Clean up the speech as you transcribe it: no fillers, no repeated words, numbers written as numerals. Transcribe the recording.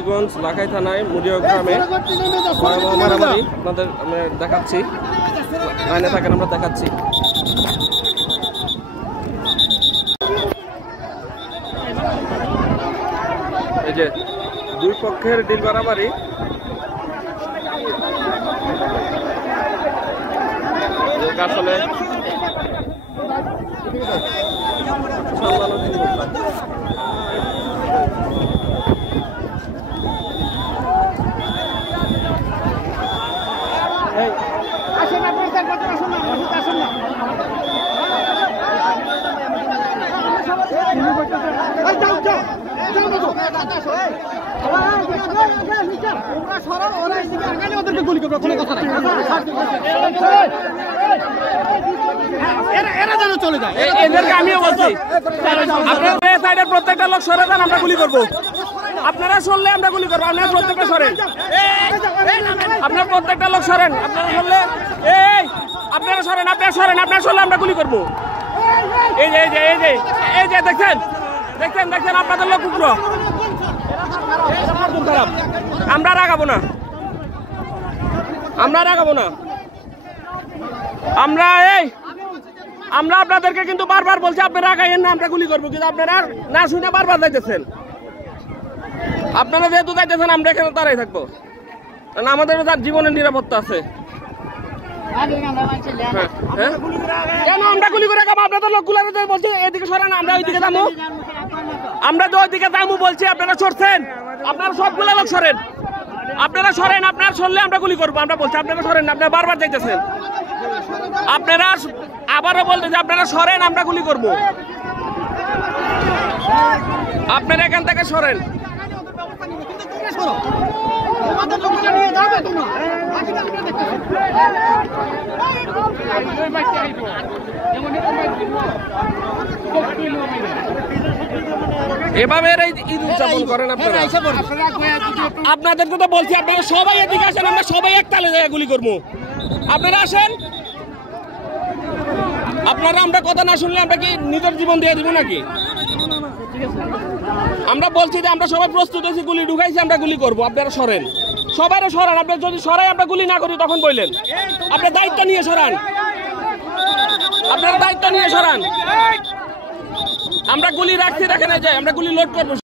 হবিগঞ্জ লাখাই থানায় মুড়িয়া গ্রামে মারামারি আপনাদের আমরা দেখাচ্ছি, লাইনে থাকেন, আমরা দেখাচ্ছি। এই যে দুই পক্ষের ডিল মারামারি, আসলে চলে যায়, এদেরকে আমিও বলছি আপনারা প্রত্যেকটা লোক সরে যান, আমরা গুলি করবো। আপনারা সরলে আমরা গুলি করবো, আপনারা প্রত্যেকটা সরেন, আপনারা প্রত্যেকটা লোক সরেন, আপনারা সরলে আপনারা সরেন, আপনারা সরেন, আপনারা সরলে আমরা গুলি করবো। এই যে এই যে এই যে এই যে দেখছেন দেখছেন দেখছেন আপনাদের লোক কুকুর, আমরা রাগাবো না, আমরা রাগাবো না। আমরা আপনাদেরকে কিন্তু বারবার বলছি আপনারা রাগাইয়েন না, আমরা গুলি করবো, কিন্তু আপনারা না শুনে বারবার যাইতেছেন। আপনারা যেহেতু যাইতেছেন আমরা এখানে দাঁড়াই থাকবো, কারণ আমাদের জীবনের নিরাপত্তা আছে। কেন আমরা গুলি করে খাবো? আপনাদের লোকগুলো বলছে এদিকে সরেন, আমরা ওইদিকে যাবো, আমরা তো ওইদিকে যাবো বলছি, আপনারা সরছেন, আপনারা সবগুলো লোক সরেন, আপনারা সরেন, আপনারা সরলে আমরা গুলি করবো, আমরা বলছি আপনারা সরেন, আপনারা বারবার যাইতেছেন। আপনারা আবারও বলতে যে আপনারা সরেন, আমরা গুলি করব, আপনারা এখান থেকে সরেন। এভাবে ঈদ উদযাপন করেন আপনারা? আপনাদেরকে তো বলছি আপনারা সবাই এদিকে আসেন, আমরা সবাই এক তালে জায়গায় গুলি করবো, আপনারা আসেন। আপনারা আমরা কথা না শুনলে আমরা কি নিজের জীবন দিয়ে দিব নাকি? আমরা বলছি যে আমরা সবাই প্রস্তুত আছি, গুলি ঢুকাইছি, আমরা গুলি করবো, আপনারা সরেন, সবাই সরান। আপনারা যদি সরাই আমরা গুলি না করি তখন বললেন, আপনার দায়িত্ব নিয়ে সরান, আপনারা দায়িত্ব নিয়ে সরান। আমরা গুলি রাখছি, দেখেন যে আমরা গুলি লোড করবো।